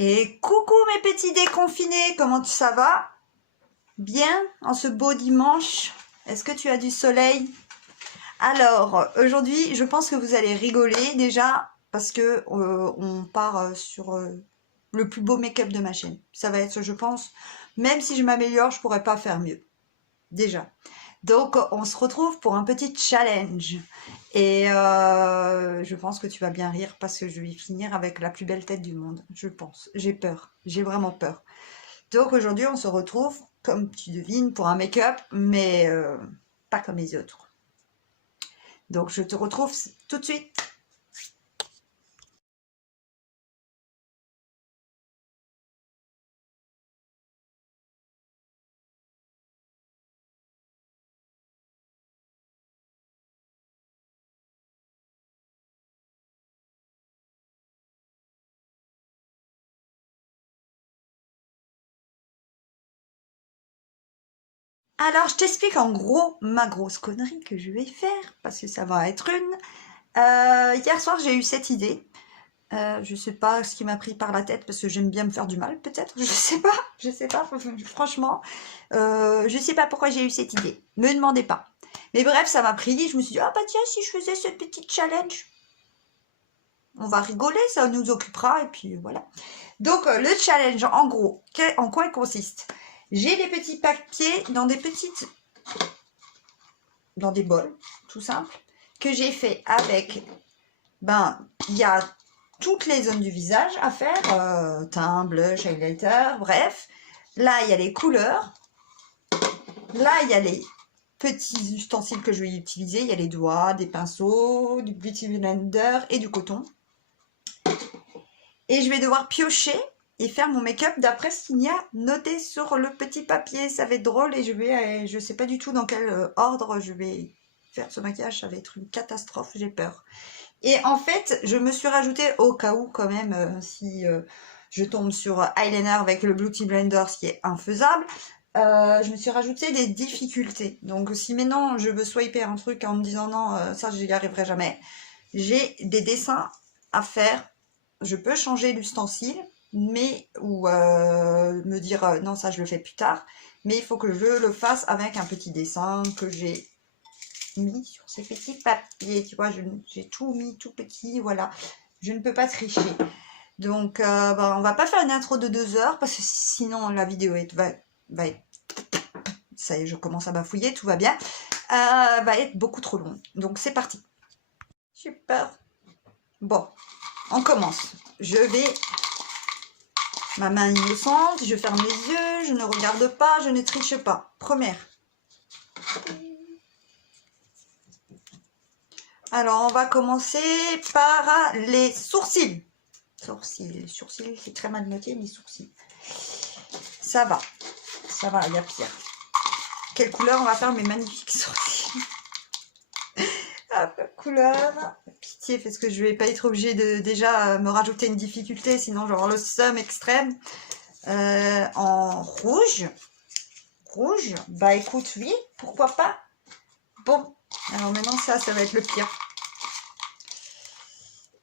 Et coucou mes petits déconfinés, comment ça va? Bien, en ce beau dimanche? Est-ce que tu as du soleil? Alors, aujourd'hui, je pense que vous allez rigoler déjà parce que on part sur le plus beau make-up de ma chaîne. Ça va être, je pense, même si je m'améliore, je pourrais pas faire mieux. Déjà. Donc, on se retrouve pour un petit challenge. Et je pense que tu vas bien rire parce que je vais finir avec la plus belle tête du monde. Je pense. J'ai peur. J'ai vraiment peur. Donc, aujourd'hui, on se retrouve, comme tu devines, pour un make-up, mais pas comme les autres. Donc, je te retrouve tout de suite. Alors, je t'explique en gros ma grosse connerie que je vais faire, parce que ça va être une. Hier soir, j'ai eu cette idée. Je sais pas ce qui m'a pris par la tête parce que j'aime bien me faire du mal, peut-être. Je sais pas. Franchement, je sais pas pourquoi j'ai eu cette idée. Me demandez pas. Mais bref, ça m'a pris. Je me suis dit, ah bah tiens, si je faisais ce petit challenge, on va rigoler, ça nous occupera et puis voilà. Donc le challenge, en gros, en quoi il consiste? J'ai des petits papiers dans des bols, tout simple, que j'ai fait avec. Il y a toutes les zones du visage à faire, teint, blush, highlighter, bref. Là, il y a les couleurs. Là, il y a les petits ustensiles que je vais utiliser. Il y a les doigts, des pinceaux, du beauty blender et du coton. Et je vais devoir piocher et faire mon make-up d'après ce qu'il y a noté sur le petit papier. Ça va être drôle et je sais pas du tout dans quel ordre je vais faire ce maquillage. Ça va être une catastrophe, j'ai peur. Et en fait, je me suis rajouté au cas où quand même, si je tombe sur eyeliner avec le Beauty Blender, ce qui est infaisable, je me suis rajouté des difficultés. Donc si maintenant je veux swiper un truc en me disant non, ça je n'y arriverai jamais, j'ai des dessins à faire. Je peux changer l'ustensile, mais ou me dire non, ça je le fais plus tard, mais il faut que je le fasse avec un petit dessin que j'ai mis sur ces petits papiers, tu vois, j'ai tout mis tout petit, voilà, je ne peux pas tricher. Donc on va pas faire une intro de 2 heures parce que sinon la vidéo va être, ça y est, je commence à bafouiller, tout va bien, va être beaucoup trop long. Donc c'est parti. J'ai peur. Bon, on commence. Je vais, ma main innocente, je ferme les yeux, je ne regarde pas, je ne triche pas. Première. Alors, on va commencer par les sourcils. Sourcils, c'est très mal noté, mais sourcils. Ça va, il y a pire. Quelle couleur on va faire mes magnifiques sourcils? Hop, couleur. Pitié, parce que je vais pas être obligée de déjà me rajouter une difficulté, sinon j'aurai le seum extrême. En rouge. Rouge, bah écoute, oui, pourquoi pas. Bon, alors maintenant ça va être le pire.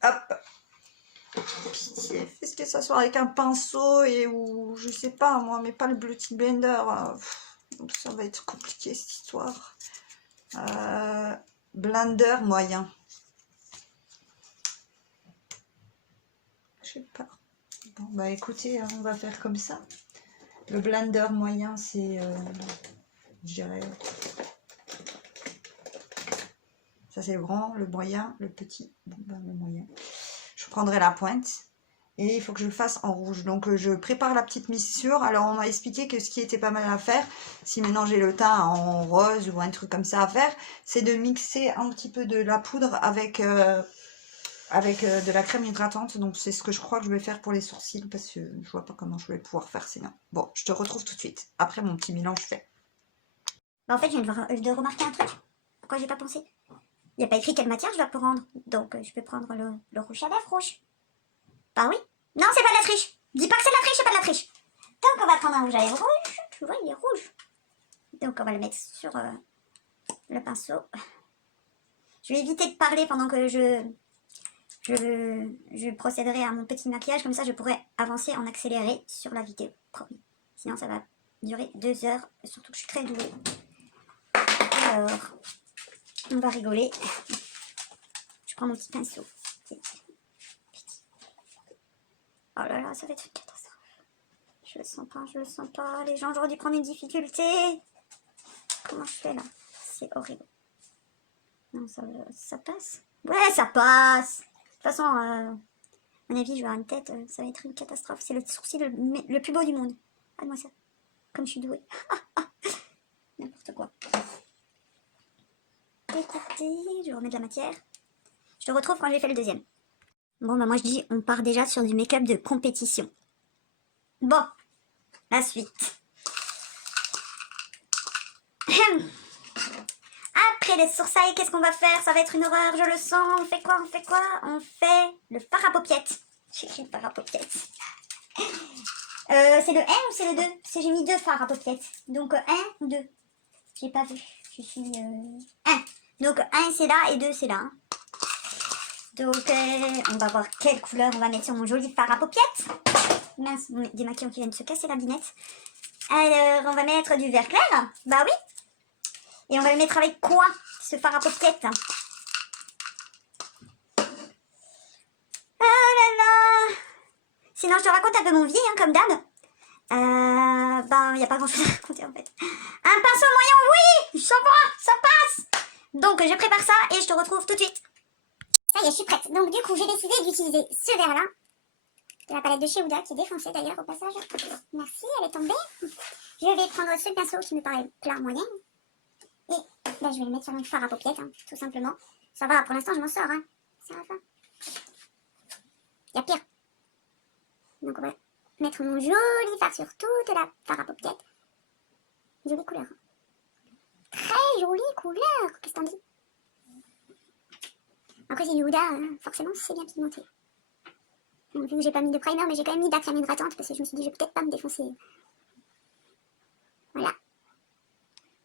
Hop. Pitié, fais-ce que ça soit avec un pinceau et ou je sais pas moi, mais pas le Beauty Blender. Ça va être compliqué cette histoire. Blender moyen. Je sais pas. Bon bah écoutez, on va faire comme ça. Le blender moyen, c'est, je dirais, ça c'est le grand, le moyen, le petit. Bon bah le moyen. Je prendrai la pointe. Et il faut que je le fasse en rouge. Donc je prépare la petite mixture. Alors on m'a expliqué que ce qui était pas mal à faire, si maintenant j'ai le teint en rose ou un truc comme ça à faire, c'est de mixer un petit peu de la poudre avec, de la crème hydratante. Donc c'est ce que je crois que je vais faire pour les sourcils parce que je vois pas comment je vais pouvoir faire sinon. Bon, je te retrouve tout de suite. Après mon petit mélange fait. Bah en fait, je viens de remarquer un truc. Pourquoi j'ai pas pensé? Il n'y a pas écrit quelle matière je dois prendre. Donc je peux prendre le rouge à lèvres rouge. Bah oui. Non, c'est pas de la triche. Dis pas que c'est de la triche, c'est pas de la triche. Donc on va prendre un rouge à lèvres rouge. Tu vois, il est rouge. Donc on va le mettre sur le pinceau. Je vais éviter de parler pendant que je je procéderai à mon petit maquillage, comme ça je pourrai avancer en accéléré sur la vidéo, promis. Sinon ça va durer 2 heures, surtout que je suis très douée. Alors, on va rigoler. Je prends mon petit pinceau. Oh là là, ça va être une catastrophe. Je le sens pas, je le sens pas. Les gens, j'aurais dû prendre une difficulté. Comment je fais là? C'est horrible. Non, ça passe. Ouais, ça passe. De toute façon, à mon avis, je vais avoir une tête. Ça va être une catastrophe. C'est le sourcil le plus beau du monde. Regarde-moi ça. Comme je suis douée. N'importe quoi. Écoutez, je remets de la matière. Je te retrouve quand j'ai fait le deuxième. Bon, bah moi je dis, on part déjà sur du make-up de compétition. Bon, la suite. Après les sourcils, qu'est-ce qu'on va faire? Ça va être une horreur, je le sens. On fait quoi? On fait quoi? On fait le fard à paupiètes. J'écris le fard à paupiètes. C'est le 1 ou c'est le 2? Parce que j'ai mis 2 fards à paupiètes. Donc 1 ou 2? J'ai pas vu. Je suis 1. Donc 1 c'est là et 2 c'est là. Hein. Donc on va voir quelle couleur on va mettre sur mon joli fard à paupiètes. Mince, mon démaquillant qui vient de se casser la binette. Alors on va mettre du vert clair. Bah oui. Et on va le mettre avec quoi, ce fard à paupiètes? Oh là là. Sinon je te raconte un peu mon vie, hein, comme d'hab. Ben il n'y a pas grand chose à raconter en fait. Un pinceau moyen, oui. Ça va, ça passe. Donc je prépare ça et je te retrouve tout de suite. Ça y est, je suis prête. Donc du coup, j'ai décidé d'utiliser ce verre-là, de la palette de chez Huda, qui est défoncée d'ailleurs au passage. Merci, elle est tombée. Je vais prendre ce pinceau qui me paraît plat moyen. Et là, je vais le mettre sur mon fard à paupiètes, hein, tout simplement. Ça va, pour l'instant, je m'en sors. Hein. Ça va pas. Il y a pire. Donc on va mettre mon joli fard sur toute la fard à paupiètes. Jolie couleur. Très jolie couleur. Qu'est-ce que t'en dis? Après, c'est du Huda, forcément, c'est bien pigmenté. Donc, vu que j'ai pas mis de primer, mais j'ai quand même mis de la crème hydratante parce que je me suis dit, je vais peut-être pas me défoncer. Voilà.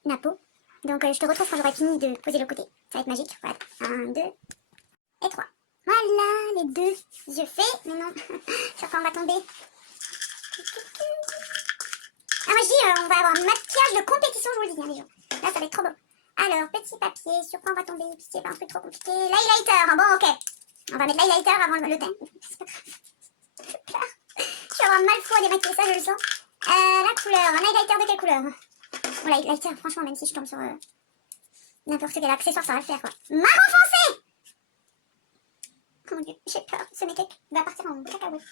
Ma peau. Donc, je te retrouve quand j'aurai fini de poser le côté. Ça va être magique. Voilà. 1, 2 et 3. Voilà, les deux. Je fais. Mais non, sur quoi on va tomber? Ah, moi, je dis, on va avoir un maquillage de compétition, je vous le dis, hein, les gens. Là, ça va être trop beau. Alors, petit papier, sur quoi on va tomber? C'est pas un truc trop compliqué. L'highlighter, bon, ok. On va mettre l'highlighter avant le teint. C'est pas grave. Je pleure. Je vais avoir mal fou à démaquiller ça, je le sens. La couleur, un highlighter de quelle couleur? Bon, l'highlighter, franchement, même si je tombe sur n'importe quel accessoire, ça va le faire, quoi. Marron foncé! Oh mon dieu, j'ai peur. Ce make-up va partir en cacahuète.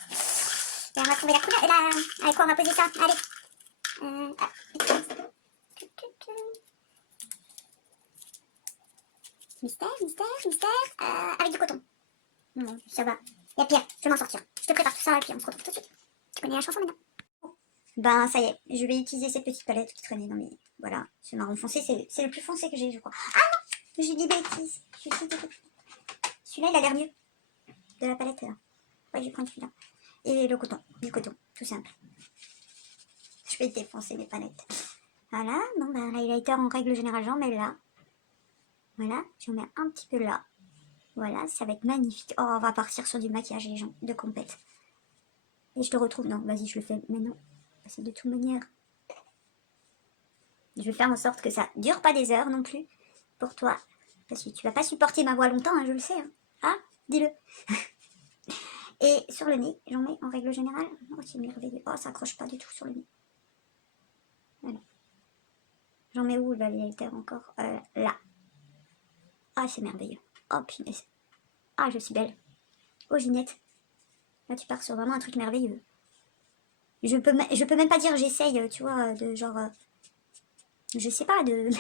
Et on va trouver la couleur. Là, avec quoi on va poser ça? Allez. Mystère, mystère, mystère. Avec du coton. Non, ça va. Il y a pire, je vais m'en sortir. Je te prépare tout ça et puis on se retrouve tout de suite. Tu connais la chanson maintenant? Ben ça y est, je vais utiliser cette petite palette qui traînait dans mes... Voilà, ce marron foncé, c'est le plus foncé que j'ai, je crois. Ah non, j'ai dit bêtises. Celui-là, il a l'air mieux. De la palette là. Ouais, je vais prendre celui-là. Et le coton, du coton, tout simple. Je vais défoncer mes palettes. Voilà, bon ben l'highlighter en règle générale, j'en mets là. Voilà, j'en mets un petit peu là. Voilà, ça va être magnifique. Oh, on va partir sur du maquillage, les gens, de compète. Et je te retrouve. Non, vas-y, je le fais maintenant. C'est de toute manière. Je vais faire en sorte que ça dure pas des heures non plus pour toi. Parce que tu vas pas supporter ma voix longtemps, hein, je le sais. Hein, ah, dis-le. Et sur le nez, j'en mets en règle générale. Oh, c'est merveilleux. Oh, ça accroche pas du tout sur le nez. Voilà. J'en mets où l'highlighter encore? Là. Ah, c'est merveilleux. Oh, punaise. Ah, je suis belle. Oh, Ginette. Là, tu pars sur vraiment un truc merveilleux. Je peux même pas dire j'essaye, tu vois, de genre... je sais pas, de...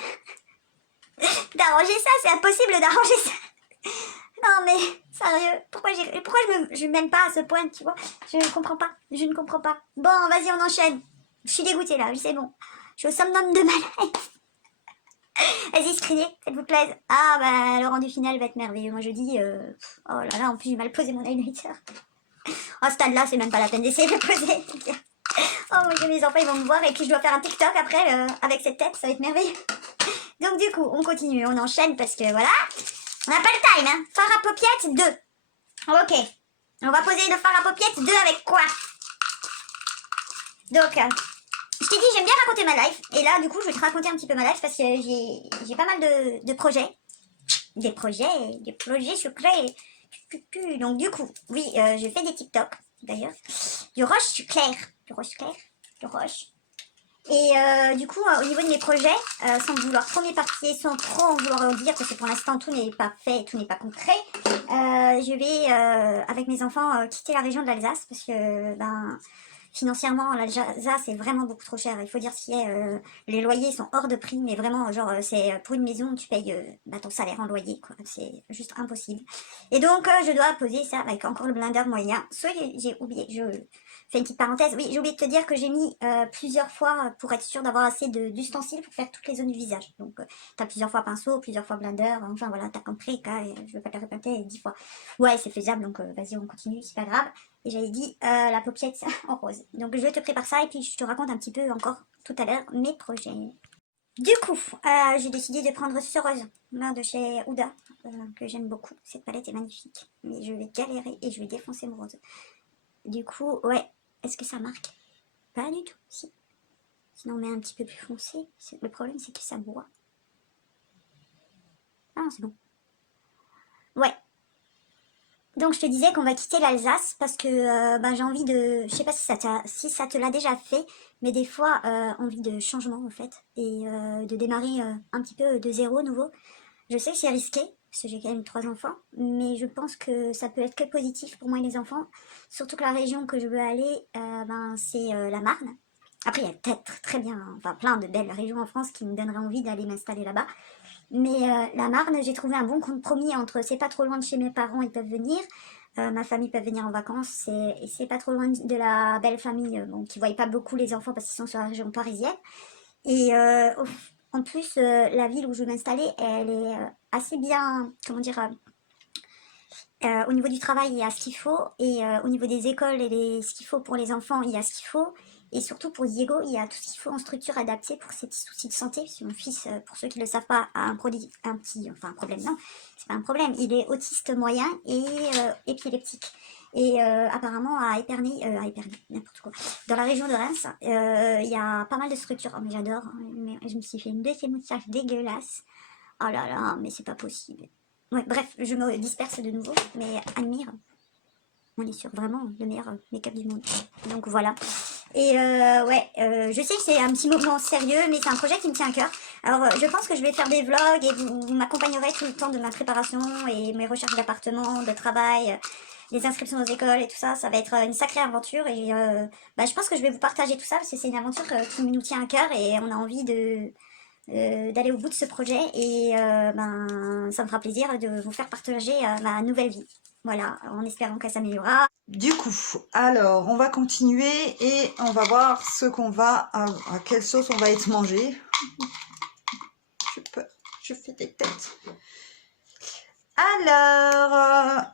d'arranger ça, c'est impossible d'arranger ça. Non, mais, sérieux, pourquoi je m'aime pas à ce point, tu vois? Je ne comprends pas, je ne comprends pas. Bon, vas-y, on enchaîne. Je suis dégoûtée, là, c'est bon. Je suis au summum de ma life. Vas-y, criez, ça vous plaise. Ah, bah, le rendu final va être merveilleux. Moi, je dis... oh là là, en plus, j'ai mal posé mon highlighter. À ce stade-là, c'est même pas la peine d'essayer de le poser. Oh mon dieu, mes enfants, ils vont me voir et puis je dois faire un TikTok après avec cette tête, ça va être merveilleux. Donc du coup, on continue, on enchaîne parce que voilà, on n'a pas le time, hein. Fard à paupiètes 2. Ok. On va poser le fard à paupiètes 2 avec quoi? Donc, je t'ai dit, j'aime bien raconter ma life. Et là, du coup, je vais te raconter un petit peu ma life parce que j'ai pas mal de projets. Des projets secrets. Donc, du coup, oui, je fais des TikTok, d'ailleurs. Du roche clair. Du roche clair. Du roche. Et du coup, au niveau de mes projets, sans vouloir trop m'éparpiller, sans trop en vouloir dire, parce que pour l'instant tout n'est pas fait, tout n'est pas concret, je vais, avec mes enfants, quitter la région de l'Alsace, parce que ben, financièrement, l'Alsace est vraiment beaucoup trop cher. Il faut dire ce qui est, les loyers sont hors de prix, mais vraiment, genre, c'est pour une maison, tu payes bah, ton salaire en loyer, quoi. C'est juste impossible. Et donc, je dois poser ça avec encore le blindeur moyen. Soit j'ai oublié, je fais une petite parenthèse. Oui, j'ai oublié de te dire que j'ai mis plusieurs fois pour être sûre d'avoir assez d'ustensiles pour faire toutes les zones du visage. Donc, t'as plusieurs fois pinceau, plusieurs fois blender. Enfin, voilà, t'as compris, quoi. Je vais pas te le répéter 10 fois. Ouais, c'est faisable, donc vas-y, on continue, c'est pas grave. Et j'avais dit la paupiette en rose. Donc, je te prépare ça et puis je te raconte un petit peu encore tout à l'heure mes projets. Du coup, j'ai décidé de prendre ce rose là, de chez Huda, que j'aime beaucoup. Cette palette est magnifique. Mais je vais galérer et je vais défoncer mon rose. Du coup, ouais. Est-ce que ça marque? Pas du tout, si. Sinon, on met un petit peu plus foncé. Le problème, c'est que ça boit. Ah non, c'est bon. Ouais. Donc, je te disais qu'on va quitter l'Alsace parce que bah, j'ai envie de... Je sais pas si ça te l'a déjà fait, mais des fois, envie de changement, en fait. Et de démarrer un petit peu de zéro, nouveau. Je sais que c'est risqué, parce que j'ai quand même 3 enfants, mais je pense que ça peut être que positif pour moi et les enfants. Surtout que la région que je veux aller, ben, c'est la Marne. Après, il y a peut-être très bien, enfin plein de belles régions en France qui me donneraient envie d'aller m'installer là-bas. Mais la Marne, j'ai trouvé un bon compromis entre c'est pas trop loin de chez mes parents, ils peuvent venir. Ma famille peut venir en vacances et c'est pas trop loin de la belle famille bon, qui ne voient pas beaucoup les enfants parce qu'ils sont sur la région parisienne. Et en plus, la ville où je vais m'installer, elle est assez bien, comment dire, au niveau du travail, il y a ce qu'il faut, et au niveau des écoles et ce qu'il faut pour les enfants, il y a ce qu'il faut, et surtout pour Diego, il y a tout ce qu'il faut en structure adaptée pour ses petits soucis de santé, parce que mon fils, pour ceux qui ne le savent pas, a un problème, non, c'est pas un problème, il est autiste moyen et épileptique. Et apparemment à Épernay, n'importe quoi, dans la région de Reims, il y a pas mal de structures. Oh, mais j'adore, mais je me suis fait une deuxième moustache dégueulasse. Oh là là, mais c'est pas possible. Ouais, bref, je me disperse de nouveau, mais admire, on est sur vraiment le meilleur make-up du monde. Donc voilà. Et ouais, je sais que c'est un petit moment sérieux, mais c'est un projet qui me tient à cœur. Alors je pense que je vais faire des vlogs et vous m'accompagnerez tout le temps de ma préparation et mes recherches d'appartements, de travail, les inscriptions aux écoles et tout ça. Ça va être une sacrée aventure et bah, je pense que je vais vous partager tout ça parce que c'est une aventure qui nous tient à cœur et on a envie d'aller au bout de ce projet et ben, ça me fera plaisir de vous faire partager ma nouvelle vie. Voilà, en espérant qu'elle s'améliorera. Du coup, alors, on va continuer et on va voir ce qu'on va... à quelle sauce on va être mangé. Je fais des têtes. Alors,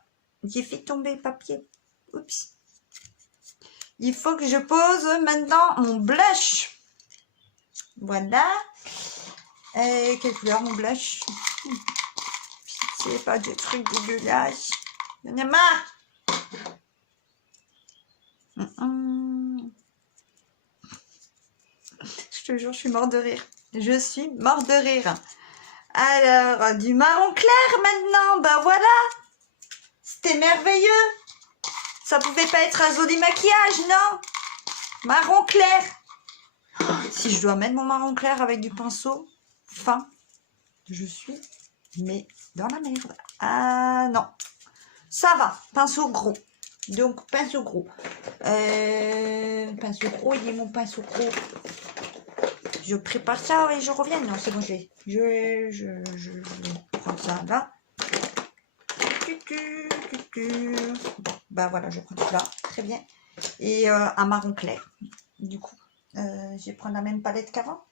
j'ai fait tomber le papier. Oups. Il faut que je pose maintenant mon blush. Voilà. Et quelle couleur mon blush? C'est pas des trucs dégueulasses. Il y en a marre. Je te jure, je suis morte de rire. Je suis morte de rire. Alors, du marron clair maintenant. Ben voilà. C'était merveilleux. Ça pouvait pas être un joli maquillage, non? Marron clair. Si je dois mettre mon marron clair avec du pinceau fin, je suis mais dans la merde. Ah non. Ça va. Pinceau gros. Donc, pinceau gros. Pinceau gros, il est mon pinceau gros. Je prépare ça et je reviens. Non, c'est bon, je prends ça là. Bah voilà, je prends tout là. Très bien. Et un marron clair. Du coup, je vais prendre la même palette qu'avant.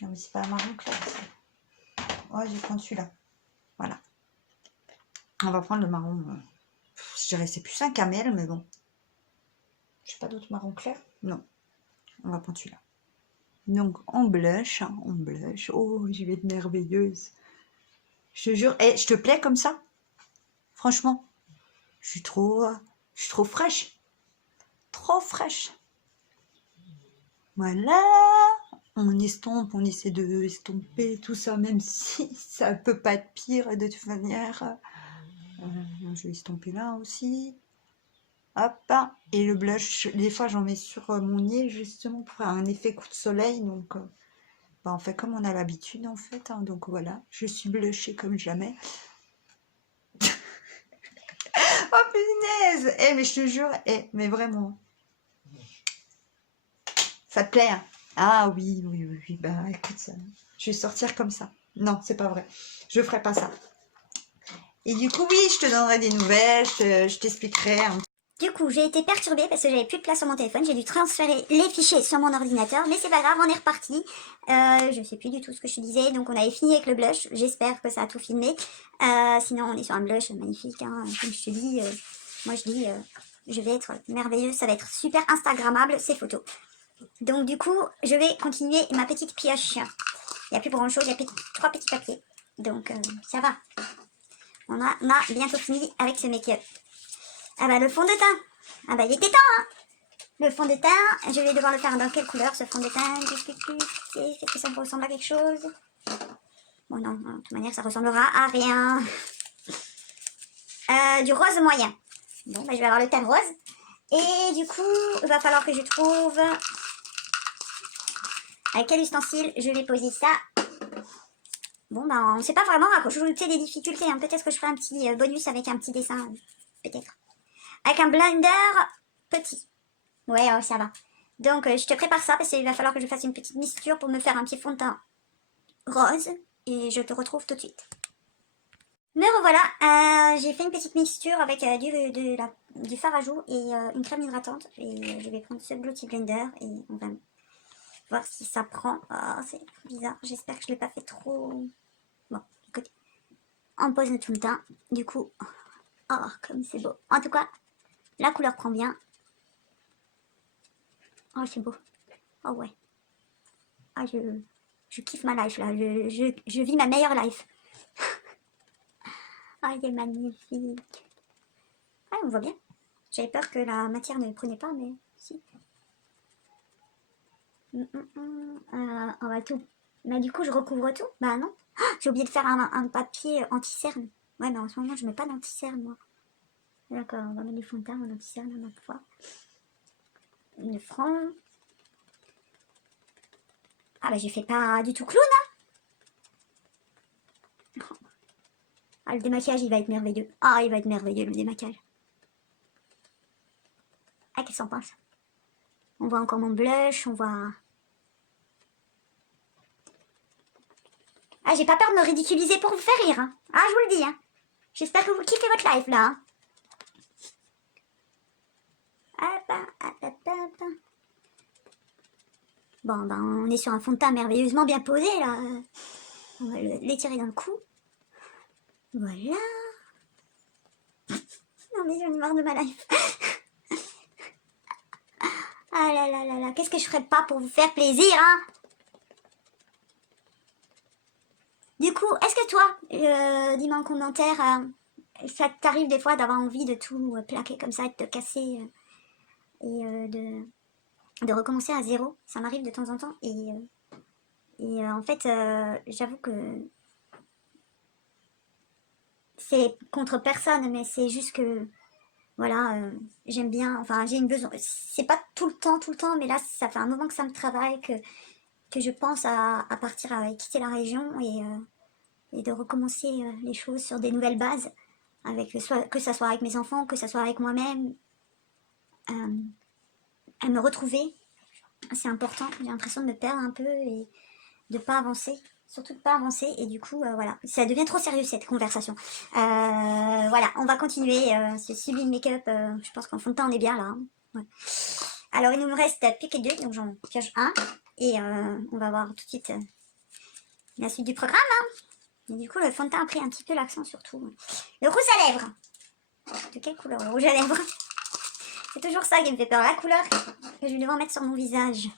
Non, mais c'est pas un marron clair. Ouais, je vais prendre celui-là. Voilà. On va prendre le marron. Je dirais c'est plus un camel, mais bon. Je sais pas d'autres marron clair. Non. On va prendre celui-là. Donc, on blush. Hein, on blush. Oh, je vais être merveilleuse. Je te jure. Eh, je te plais comme ça? Franchement, je suis trop fraîche. Trop fraîche. Voilà. On estompe, on essaie de estomper tout ça, même si ça peut pas être pire de toute manière. Je vais estomper là aussi. Hop. Et le blush, des fois j'en mets sur mon nez justement pour faire un effet coup de soleil. Donc bah, on fait comme on a l'habitude en fait. Hein, donc voilà, je suis blushée comme jamais. Oh punaise! Eh mais je te jure, mais vraiment. Ça te plaît, hein? Ah oui, oui, oui, oui, bah écoute, je vais sortir comme ça. Non, c'est pas vrai. Je ferai pas ça. Et du coup, oui, je te donnerai des nouvelles, je t'expliquerai. Du coup, j'ai été perturbée parce que j'avais plus de place sur mon téléphone. J'ai dû transférer les fichiers sur mon ordinateur, mais c'est pas grave, on est reparti. Je sais plus du tout ce que je te disais, donc on avait fini avec le blush. J'espère que ça a tout filmé. Sinon, on est sur un blush magnifique, hein. Comme je te dis, moi je dis, je vais être merveilleuse, ça va être super instagrammable ces photos. Donc du coup, je vais continuer ma petite pioche. Il n'y a plus grand chose, il y a 3 petits papiers. Donc ça va. On a bientôt fini avec ce make-up. Ah bah le fond de teint. Ah bah il était temps, hein. Le fond de teint, je vais devoir le faire dans quelle couleur ce fond de teint? Est-ce que ça me ressemble à quelque chose? Bon non, de toute manière ça ressemblera à rien. Du rose moyen. Bon bah je vais avoir le teint rose. Et du coup, il va falloir que je trouve avec quel ustensile je vais poser ça. Bon bah on ne sait pas vraiment rajouter des difficultés, hein. Peut-être que je ferai un petit bonus avec un petit dessin, peut-être. Avec un blender petit. Ouais, ça va. Donc je te prépare ça parce qu'il va falloir que je fasse une petite mixture pour me faire un petit fond de teint rose. Et je te retrouve tout de suite. Me revoilà, j'ai fait une petite mixture avec du fard à joues et une crème hydratante. Et je vais prendre ce Beauty Blender et on va voir si ça prend. Oh, c'est bizarre, j'espère que je ne l'ai pas fait trop... Bon, écoute, on pose tout le teint. Du coup, oh, comme c'est beau. En tout cas, la couleur prend bien. Oh, c'est beau. Oh ouais. Ah, je kiffe ma life là. Je vis ma meilleure life. Ah, il est magnifique. Ah, on voit bien. J'avais peur que la matière ne prenait pas, mais si. On va tout. Mais du coup, je recouvre tout. Bah non. Ah, j'ai oublié de faire un papier anti-cerne. Ouais, mais en ce moment, je mets pas d'anti-cerne, moi. D'accord, on va mettre du fond de teint en anti-cerne à ma fois. Le front. Ah, bah j'ai fait pas du tout clown, hein. Ah, le démaquillage, il va être merveilleux. Ah, il va être merveilleux, le démaquillage. Ah, qu'est-ce qu'on pense? On voit encore mon blush, on voit... Ah, j'ai pas peur de me ridiculiser pour vous faire rire, hein. Ah, je vous le dis, hein. J'espère que vous kiffez votre life, là, hein. Bon, ben, on est sur un fond de teint merveilleusement bien posé, là. On va l'étirer d'un coup. Voilà. Non, mais j'en ai marre de ma life. Ah là là là là, qu'est-ce que je ferais pas pour vous faire plaisir, hein? Du coup, est-ce que toi, dis-moi en commentaire, ça t'arrive des fois d'avoir envie de tout plaquer comme ça, de te casser et de recommencer à zéro? Ça m'arrive de temps en temps et en fait, j'avoue que c'est contre personne, mais c'est juste que, voilà, j'aime bien, enfin, j'ai une besoin, c'est pas tout le temps, mais là, ça fait un moment que ça me travaille, que je pense à partir, à quitter la région et de recommencer les choses sur des nouvelles bases, avec, que ça soit avec mes enfants, que ça soit avec moi-même, à me retrouver, c'est important, j'ai l'impression de me perdre un peu et de pas avancer, surtout de pas avancer, et du coup, voilà, ça devient trop sérieux cette conversation. Voilà, on va continuer ce sublime make-up, je pense qu'en fond de teint on est bien là, hein. Ouais. Alors il nous reste plus que 2, donc j'en pioche un, et on va voir tout de suite la suite du programme, hein. Et du coup, le fond de teint a pris un petit peu l'accent surtout. Le rouge à lèvres. De quelle couleur le rouge à lèvres? C'est toujours ça qui me fait peur, la couleur que je vais devoir mettre sur mon visage.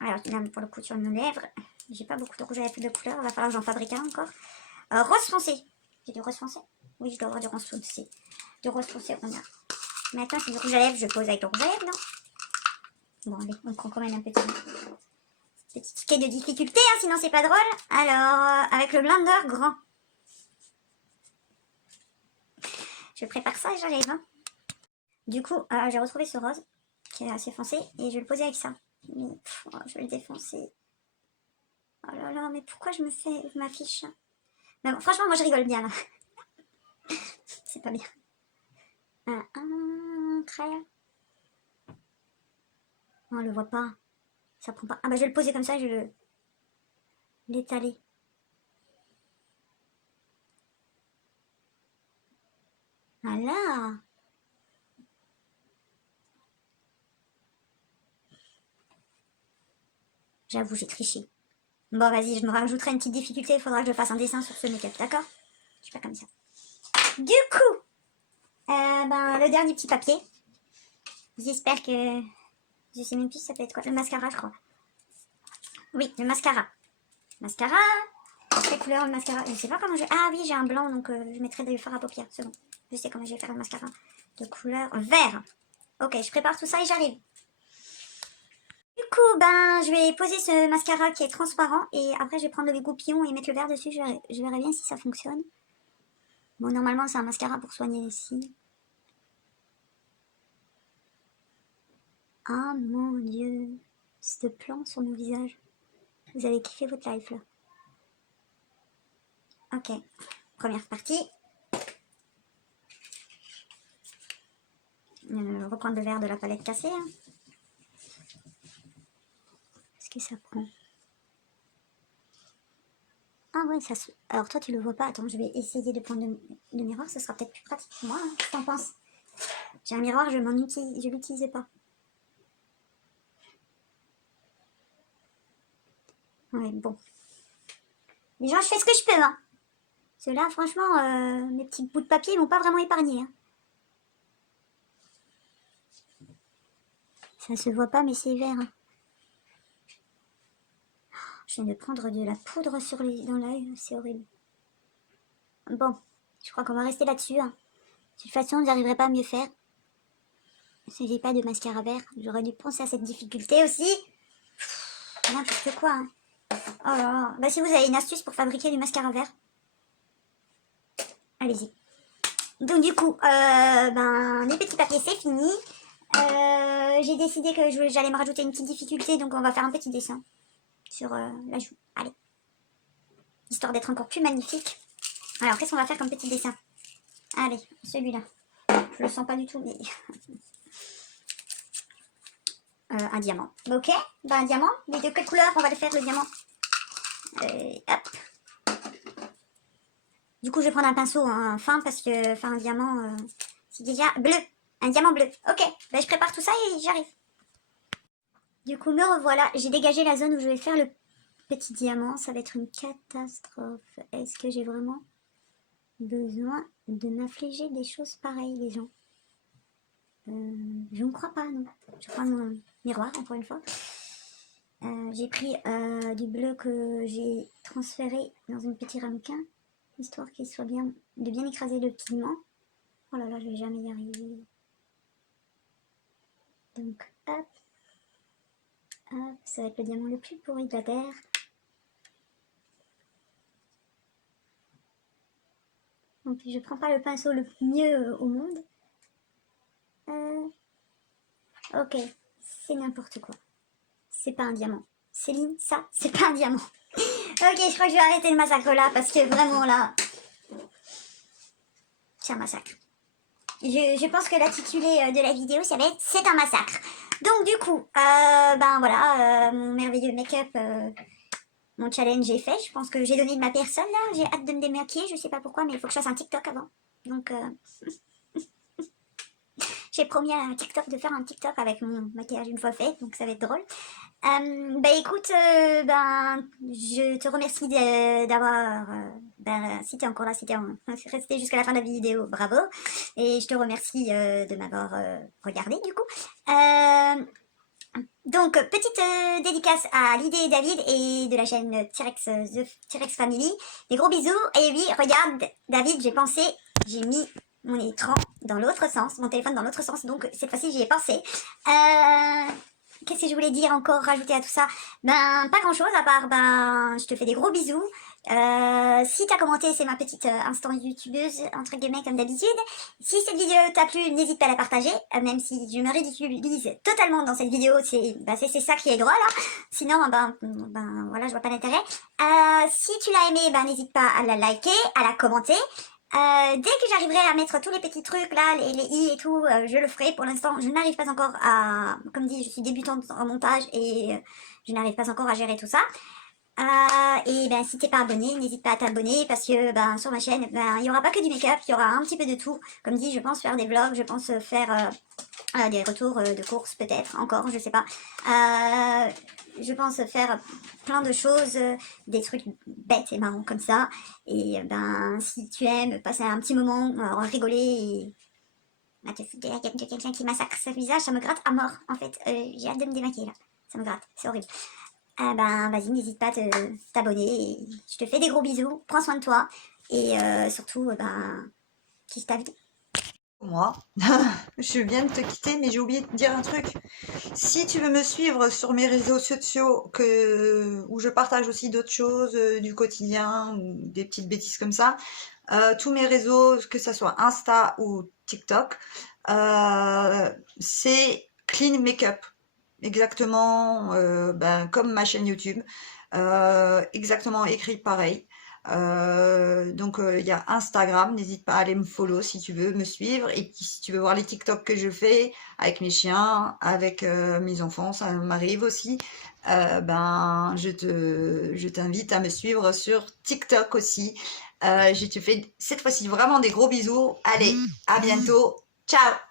Alors là, pour le coup, sur mes lèvres, j'ai pas beaucoup de rouge à lèvres de couleur, il va falloir que j'en fabrique un encore. Rose foncé. J'ai du rose foncé. Oui, je dois avoir du rose foncé. Du rose foncé, on a. Maintenant, c'est du rouge à lèvres, je pose avec le rouge à lèvres, non? Bon, allez, on prend quand même un petit ticket de difficulté, hein, sinon c'est pas drôle. Alors, avec le blender grand. Je prépare ça et j'arrive. Hein. Du coup, j'ai retrouvé ce rose, qui est assez foncé, et je vais le poser avec ça. Mais, je vais le défoncer. Oh là là, mais pourquoi je m'affiche? Mais bon, franchement, moi je rigole bien là. C'est pas bien. Un crayon. On le voit pas. Ça prend pas. Ah bah je vais le poser comme ça, je vais l'étaler. Voilà. J'avoue, j'ai triché. Bon, vas-y, je me rajouterai une petite difficulté. Il faudra que je fasse un dessin sur ce make-up, d'accord? Je fais pas comme ça. Du coup, le dernier petit papier. J'espère que... Je sais même plus ça peut être quoi. Le mascara, je crois. Oui, le mascara. Mascara. Quelle couleur le mascara? Je sais pas comment je... Ah oui, j'ai un blanc, donc je mettrai des fards à paupières. C'est bon. Je sais comment je vais faire le mascara. De couleur vert. Ok, je prépare tout ça et j'arrive. Du coup, je vais poser ce mascara qui est transparent et après je vais prendre le goupillon et mettre le vert dessus. Je verrai bien si ça fonctionne. Bon, normalement, c'est un mascara pour soigner les cils. Ah mon dieu, ce plan sur mon visage. Vous avez kiffé votre life là. Ok, première partie. Reprendre le vert de la palette cassée. Hein. Est-ce que ça prend? Ah ouais, ça se... Alors toi tu le vois pas. Attends, je vais essayer de prendre le miroir. Ce sera peut-être plus pratique pour moi. Hein. Qu'est-ce que t'en penses? J'ai un miroir, je l'utilisais pas. Ouais, bon. Les gens, je fais ce que je peux, hein. Ceux-là, franchement, mes petits bouts de papier, ils m'ont pas vraiment épargné. Hein. Ça se voit pas, mais c'est vert. Hein. Je viens de prendre de la poudre dans l'œil, c'est horrible. Bon, je crois qu'on va rester là-dessus. Hein. De toute façon, j'arriverai pas à mieux faire. Si j'ai pas de mascara vert, j'aurais dû penser à cette difficulté aussi. N'importe quoi. Hein. Oh là là. Bah, si vous avez une astuce pour fabriquer du mascara vert, allez-y. Donc du coup, les petits papiers c'est fini. J'ai décidé que j'allais me rajouter une petite difficulté, donc on va faire un petit dessin sur la joue. Allez. Histoire d'être encore plus magnifique. Alors, qu'est-ce qu'on va faire comme petit dessin? Allez, celui-là. Je le sens pas du tout, mais... un diamant. Ok, un diamant. Mais de quelle couleur on va le faire, le diamant? Hop. Du coup, je vais prendre un pinceau fin parce que un diamant, c'est déjà bleu. Un diamant bleu. Ok, je prépare tout ça et j'arrive. Du coup, me revoilà. J'ai dégagé la zone où je vais faire le petit diamant. Ça va être une catastrophe. Est-ce que j'ai vraiment besoin de m'affliger des choses pareilles, les gens? Je ne crois pas, non. Je prends mon miroir, encore une fois. J'ai pris du bleu que j'ai transféré dans une petite ramequin, histoire qu'il soit bien, de bien écraser le pigment. Oh là là, je vais jamais y arriver. Donc, hop. Hop, ça va être le diamant le plus pourri de la terre. Donc, je prends pas le pinceau le mieux au monde. Ok, c'est n'importe quoi. C'est pas un diamant. Céline, ça, c'est pas un diamant. Ok, je crois que je vais arrêter le massacre là, parce que vraiment là... C'est un massacre. Je pense que l'intitulé de la vidéo, ça va être C'est un massacre. Donc du coup, voilà, mon merveilleux make-up, mon challenge est fait. Je pense que j'ai donné de ma personne là. J'ai hâte de me démaquiller, je sais pas pourquoi, mais il faut que je fasse un TikTok avant. Donc... J'ai promis à TikTok de faire un TikTok avec mon maquillage une fois fait, donc ça va être drôle. Écoute, je te remercie d'avoir... si t'es encore là, si t'es resté jusqu'à la fin de la vidéo, bravo. Et je te remercie de m'avoir regardé du coup. Donc, petite dédicace à Lydie et David et de la chaîne T-Rex, The T-Rex Family. Des gros bisous. Et oui, regarde, David, j'ai pensé j'ai mis mon écran dans l'autre sens, mon téléphone dans l'autre sens, donc cette fois-ci j'y ai pensé. Qu'est-ce que je voulais dire encore, rajouter à tout ça? Ben, pas grand-chose, à part, ben, je te fais des gros bisous. Si t'as commenté, c'est ma petite instant youtubeuse, entre guillemets, comme d'habitude. Si cette vidéo t'a plu, n'hésite pas à la partager, même si je me ridiculise totalement dans cette vidéo, c'est ça qui est drôle, hein. Sinon, ben, voilà, je vois pas l'intérêt. Si tu l'as aimé, ben, n'hésite pas à la liker, à la commenter. Dès que j'arriverai à mettre tous les petits trucs là, les i et tout, je le ferai. Pour l'instant, je n'arrive pas encore à, comme dit, je suis débutante en montage et je n'arrive pas encore à gérer tout ça. Et ben si t'es pas abonné, n'hésite pas à t'abonner parce que ben sur ma chaîne, ben il y aura pas que du make-up, il y aura un petit peu de tout. Comme dit, je pense faire des vlogs, je pense faire des retours de courses peut-être encore, je sais pas. Je pense faire plein de choses, des trucs bêtes et marrants comme ça. Et ben si tu aimes passer un petit moment, rigoler et te foutre de la gueule de quelqu'un qui massacre ce visage, ça me gratte à mort en fait. J'ai hâte de me démaquiller là, ça me gratte, c'est horrible. Ben vas-y, n'hésite pas à t'abonner. Et je te fais des gros bisous, prends soin de toi et surtout, ben, kiffe ta vie. Moi, je viens de te quitter, mais j'ai oublié de te dire un truc. Si tu veux me suivre sur mes réseaux sociaux où je partage aussi d'autres choses du quotidien ou des petites bêtises comme ça, tous mes réseaux, que ce soit Insta ou TikTok, c'est Clean Makeup. Exactement, ben, comme ma chaîne YouTube, exactement écrit pareil. Donc il y a Instagram, n'hésite pas à aller me follow si tu veux me suivre et puis si tu veux voir les TikTok que je fais avec mes chiens, avec mes enfants, ça m'arrive aussi. Ben je t'invite à me suivre sur TikTok aussi. Je te fais cette fois-ci vraiment des gros bisous. Allez, à bientôt. Ciao!